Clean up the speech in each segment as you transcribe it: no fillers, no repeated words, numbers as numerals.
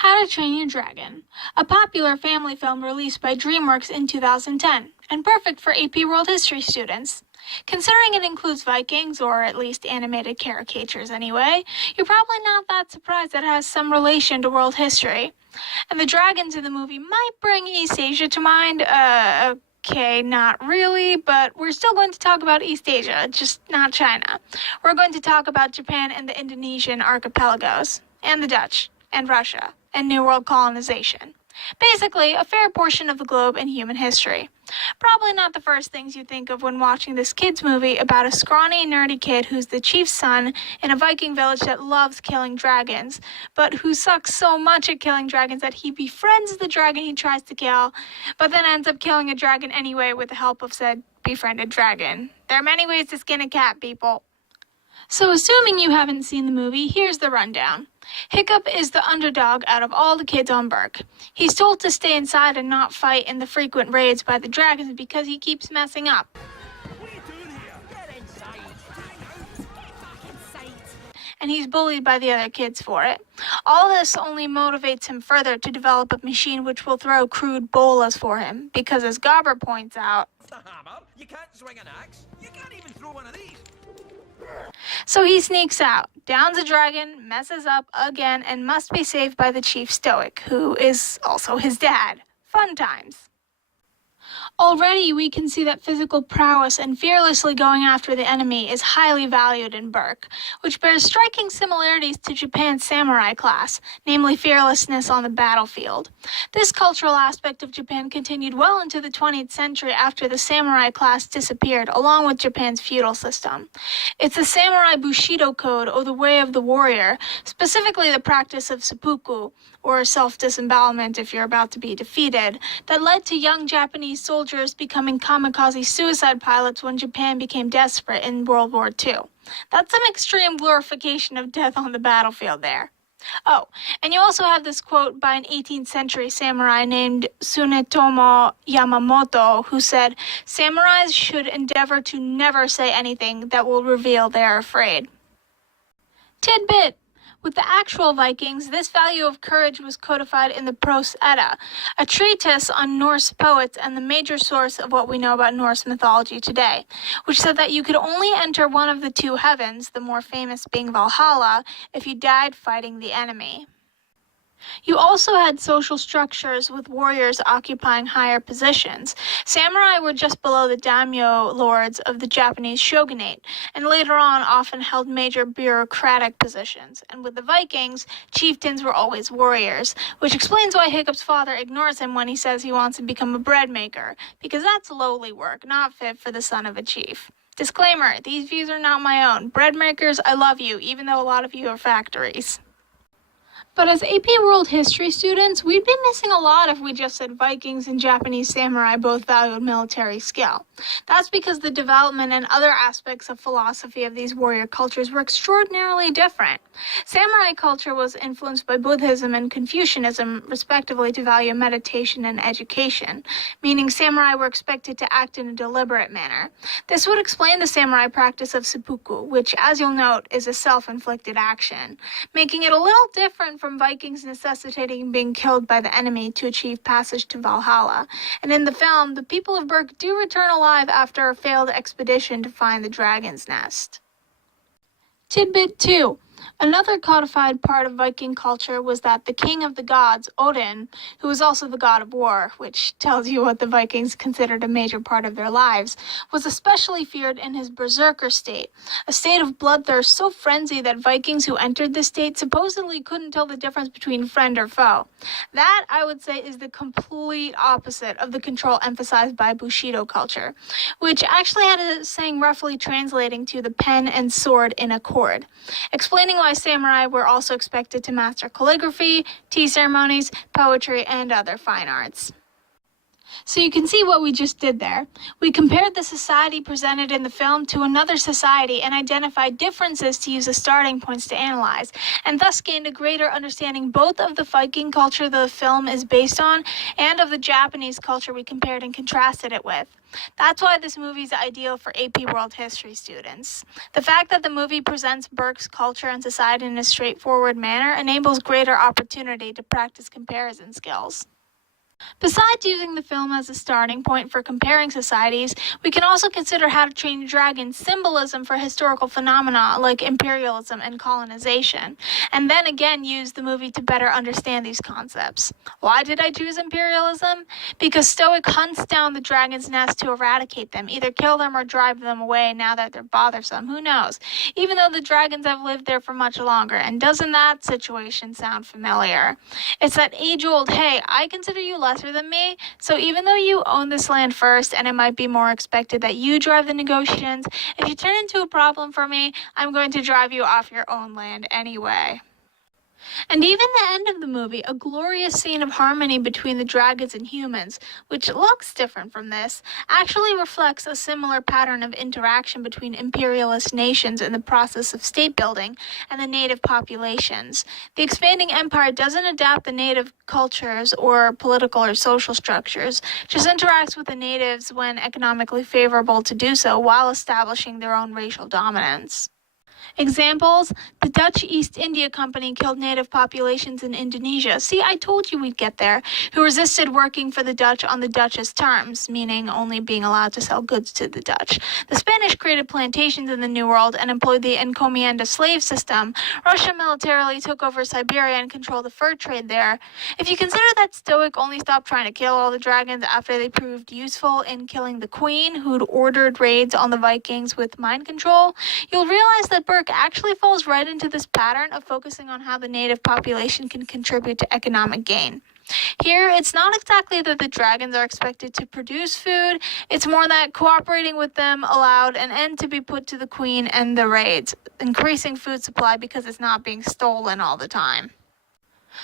How to Train Your Dragon, a popular family film released by DreamWorks in 2010, and perfect for AP World History students. Considering it includes Vikings, or at least animated caricatures anyway, you're probably not that surprised that it has some relation to world history. And the dragons in the movie might bring East Asia to mind, okay, not really, but we're still going to talk about East Asia, just not China. We're going to talk about Japan and the Indonesian archipelagos, and the Dutch, and Russia, and New World colonization. Basically, a fair portion of the globe in human history. Probably not the first things you think of when watching this kids movie about a scrawny, nerdy kid who's the chief's son in a Viking village that loves killing dragons, but who sucks so much at killing dragons that he befriends the dragon he tries to kill, but then ends up killing a dragon anyway with the help of said befriended dragon. There are many ways to skin a cat, people. So assuming you haven't seen the movie, here's the rundown. Hiccup is the underdog out of all the kids on Berk. He's told to stay inside and not fight in the frequent raids by the dragons because he keeps messing up. What are you doing here? Get inside. Get inside. And he's bullied by the other kids for it. All this only motivates him further to develop a machine which will throw crude bolas for him, because as Gobber points out, The hammer? You can't swing an axe. You can't even throw one of these. so he sneaks out, downs a dragon, messes up again, and must be saved by the Chief Stoic, who is also his dad. Fun times. Already we can see that physical prowess and fearlessly going after the enemy is highly valued in Berk, which bears striking similarities to Japan's samurai class, namely fearlessness on the battlefield. This cultural aspect of Japan continued well into the 20th century after the samurai class disappeared, along with Japan's feudal system. It's the samurai Bushido code, or the way of the warrior, specifically the practice of seppuku, or self-disembowelment if you're about to be defeated, that led to young Japanese soldiers becoming kamikaze suicide pilots when Japan became desperate in World War II. That's some extreme glorification of death on the battlefield there. Oh, and you also have this quote by an 18th century samurai named Tsunetomo Yamamoto, who said, "Samurais should endeavor to never say anything that will reveal they're afraid." Tidbit. With the actual Vikings, this value of courage was codified in the Prose Edda, a treatise on Norse poets and the major source of what we know about Norse mythology today, which said that you could only enter one of the two heavens, the more famous being Valhalla, if you died fighting the enemy. You also had social structures with warriors occupying higher positions. Samurai were just below the daimyo lords of the Japanese shogunate, and later on often held major bureaucratic positions. And with the Vikings, chieftains were always warriors, which explains why Hiccup's father ignores him when he says he wants to become a bread maker, because that's lowly work, not fit for the son of a chief. Disclaimer, these views are not my own. Bread makers, I love you, even though a lot of you are factories. But as AP World History students, we'd be missing a lot if we just said Vikings and Japanese samurai both valued military skill. That's because the development and other aspects of philosophy of these warrior cultures were extraordinarily different. Samurai culture was influenced by Buddhism and Confucianism, respectively, to value meditation and education, meaning samurai were expected to act in a deliberate manner. This would explain the samurai practice of seppuku, which, as you'll note, is a self-inflicted action, making it a little different from Vikings necessitating being killed by the enemy to achieve passage to Valhalla. And in the film, the people of Berk do return alive after a failed expedition to find the dragon's nest. Tidbit 2. Another codified part of Viking culture was that the king of the gods, Odin, who was also the god of war, which tells you what the Vikings considered a major part of their lives, was especially feared in his berserker state, a state of bloodthirst so frenzied that Vikings who entered this state supposedly couldn't tell the difference between friend or foe. That, I would say, is the complete opposite of the control emphasized by Bushido culture, which actually had a saying roughly translating to the pen and sword in accord, explaining why samurai were also expected to master calligraphy, tea ceremonies, poetry, and other fine arts. So you can see what we just did there. We compared the society presented in the film to another society and identified differences to use as starting points to analyze, and thus gained a greater understanding both of the Viking culture the film is based on and of the Japanese culture we compared and contrasted it with. That's why this movie is ideal for AP World History students. The fact that the movie presents Burke's culture and society in a straightforward manner enables greater opportunity to practice comparison skills. Besides using the film as a starting point for comparing societies, we can also consider How to Train Your Dragon symbolism for historical phenomena like imperialism and colonization, and then again use the movie to better understand these concepts. Why did I choose imperialism? Because Stoic hunts down the dragon's nest to eradicate them, either kill them or drive them away now that they're bothersome, who knows, even though the dragons have lived there for much longer, and doesn't that situation sound familiar? It's that age-old, hey, I consider you lesser than me, so even though you own this land first and it might be more expected that you drive the negotiations, if you turn into a problem for me, I'm going to drive you off your own land anyway. And even the end of the movie, a glorious scene of harmony between the dragons and humans, which looks different from this, actually reflects a similar pattern of interaction between imperialist nations in the process of state building and the native populations. The expanding empire doesn't adapt the native cultures or political or social structures, just interacts with the natives when economically favorable to do so while establishing their own racial dominance. Examples: the Dutch East India Company killed native populations in Indonesia. See, I told you we'd get there. Who resisted working for the Dutch on the Dutch's terms, meaning only being allowed to sell goods to the Dutch. The Spanish created plantations in the New World and employed the encomienda slave system. Russia militarily took over Siberia and controlled the fur trade there. If you consider that Stoic only stopped trying to kill all the dragons after they proved useful in killing the queen, who'd ordered raids on the Vikings with mind control, you'll realize that Burke actually falls right into this pattern of focusing on how the native population can contribute to economic gain. Here, it's not exactly that the dragons are expected to produce food, it's more that cooperating with them allowed an end to be put to the queen and the raids, increasing food supply because it's not being stolen all the time.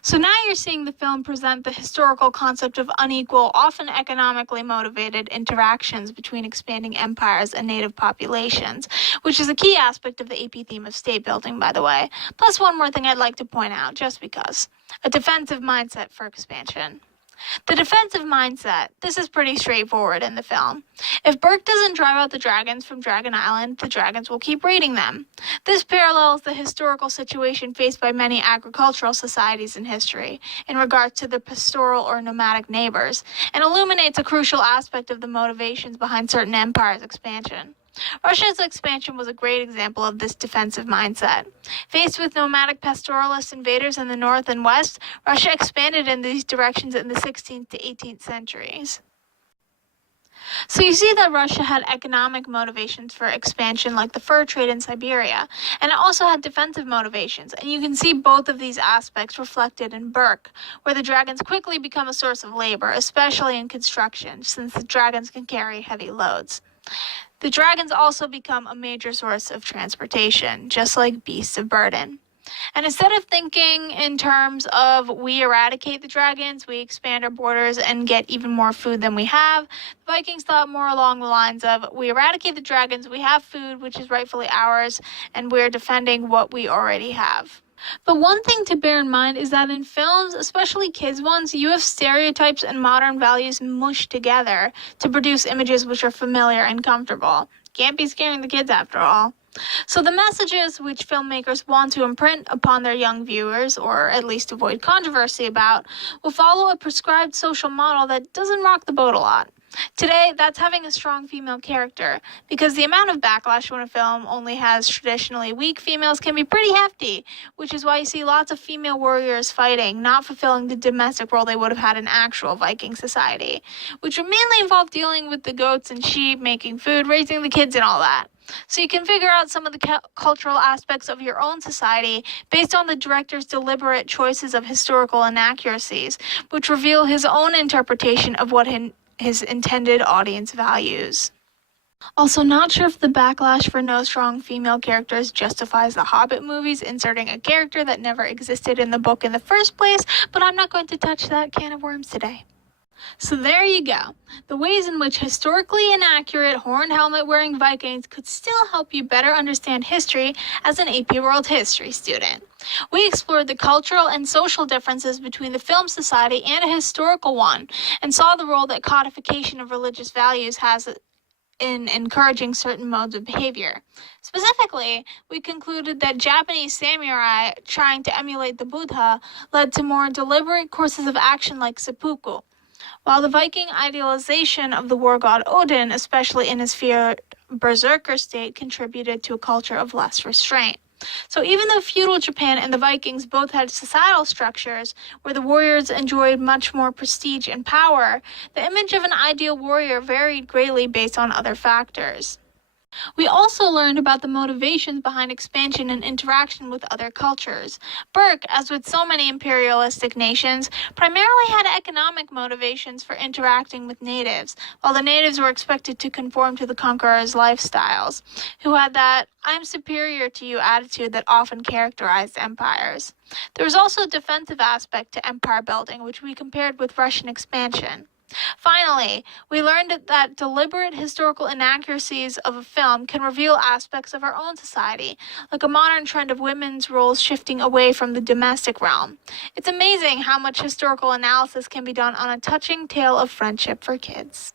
So now you're seeing the film present the historical concept of unequal, often economically motivated interactions between expanding empires and native populations, which is a key aspect of the AP theme of state building, by the way. Plus one more thing I'd like to point out, just because. A defensive mindset for expansion. The defensive mindset, this is pretty straightforward in the film. If Burke doesn't drive out the dragons from Dragon Island, the dragons will keep raiding them. This parallels the historical situation faced by many agricultural societies in history in regard to their pastoral or nomadic neighbors, and illuminates a crucial aspect of the motivations behind certain empires' expansion. Russia's expansion was a great example of this defensive mindset. Faced with nomadic pastoralist invaders in the north and west, Russia expanded in these directions in the 16th to 18th centuries. So you see that Russia had economic motivations for expansion like the fur trade in Siberia, and it also had defensive motivations, and you can see both of these aspects reflected in Burke, where the dragons quickly become a source of labor, especially in construction, since the dragons can carry heavy loads. The dragons also become a major source of transportation, just like beasts of burden. And instead of thinking in terms of we eradicate the dragons, we expand our borders and get even more food than we have, the Vikings thought more along the lines of we eradicate the dragons, we have food which is rightfully ours, and we're defending what we already have. But one thing to bear in mind is that in films, especially kids' ones, you have stereotypes and modern values mushed together to produce images which are familiar and comfortable. Can't be scaring the kids after all. So the messages which filmmakers want to imprint upon their young viewers, or at least avoid controversy about, will follow a prescribed social model that doesn't rock the boat a lot. Today, that's having a strong female character, because the amount of backlash when a film only has traditionally weak females can be pretty hefty, which is why you see lots of female warriors fighting, not fulfilling the domestic role they would have had in actual Viking society, which would mainly involve dealing with the goats and sheep, making food, raising the kids, and all that. So you can figure out some of the cultural aspects of your own society based on the director's deliberate choices of historical inaccuracies, which reveal his own interpretation of what his intended audience values. Also, not sure if the backlash for no strong female characters justifies the Hobbit movies inserting a character that never existed in the book in the first place, but I'm not going to touch that can of worms today. So there you go. The ways in which historically inaccurate horned helmet wearing Vikings could still help you better understand history as an AP World History student. We explored the cultural and social differences between the film society and a historical one, and saw the role that codification of religious values has in encouraging certain modes of behavior. Specifically, we concluded that Japanese samurai trying to emulate the Buddha led to more deliberate courses of action like seppuku, while the Viking idealization of the war god Odin, especially in his feared berserker state, contributed to a culture of less restraint. So even though feudal Japan and the Vikings both had societal structures where the warriors enjoyed much more prestige and power, the image of an ideal warrior varied greatly based on other factors. We also learned about the motivations behind expansion and interaction with other cultures. Burke, as with so many imperialistic nations, primarily had economic motivations for interacting with natives, while the natives were expected to conform to the conqueror's lifestyles, who had that "I'm superior to you" attitude that often characterized empires. There was also a defensive aspect to empire building, which we compared with Russian expansion. Finally, we learned that deliberate historical inaccuracies of a film can reveal aspects of our own society, like a modern trend of women's roles shifting away from the domestic realm. It's amazing how much historical analysis can be done on a touching tale of friendship for kids.